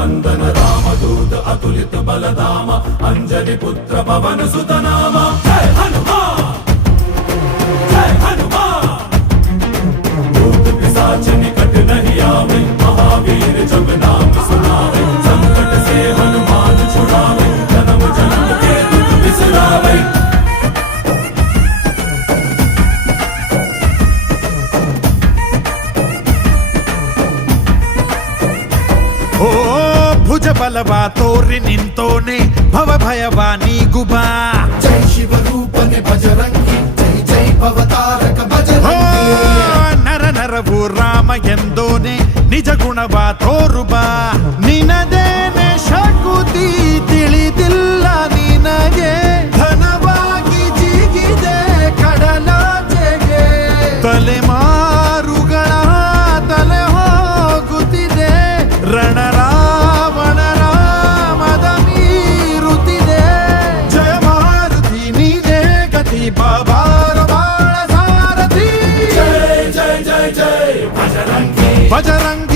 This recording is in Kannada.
रघुवंदन रामदूत अतुलित बलधाम अंजनी पुत्र पवन सुत नाम जय हनुमान जय हनुमान भूत पिशाच निकट नहीं आवे महावीर जब नाम सुनावे संकट से हनुमान छुड़ावे जन्म जन्म के दुख बिसरावे ಓ ಭುಜ ಬಲವ ತೋರಿ ನಿಂತೋನೆ ಭವ ಭಯವ ನೀಗುಬಾ ಜೈ ಶಿವ ರೂಪನೆ ಬಜರಂಗಿ ಜೈ ಜೈ ಭವತಾರಕ ಬಜರಂಗಿ ನರ ನರವು ರಾಮ ಎಂದೋನೆ ನಿಜ ಗುಣವ ತೋರುಬಾ ನಿನದೇನೆ ಶಕುತಿ ತಿಳಿದಿಲ್ಲ ನಿನಗೆ ಧನವಾಗಿ ಜಿಗಿದೆ ಕಡಲಾಚೆಗೆ ತಲೆಮಾರುಗಳ ತಲೆ ಹೋಗುತ್ತಿದೆ ರಣರಾವಣ ರಾಮದ ಮೀರುತ್ತಿದೆ ಜಯ ಮಾರುತಿ ನೀನೇ ಗತಿ ಬಾಬಾರ ಬಾಳ ಸಾರಥಿ जय जय जय जय बजरंगी ಬಜರಂಗ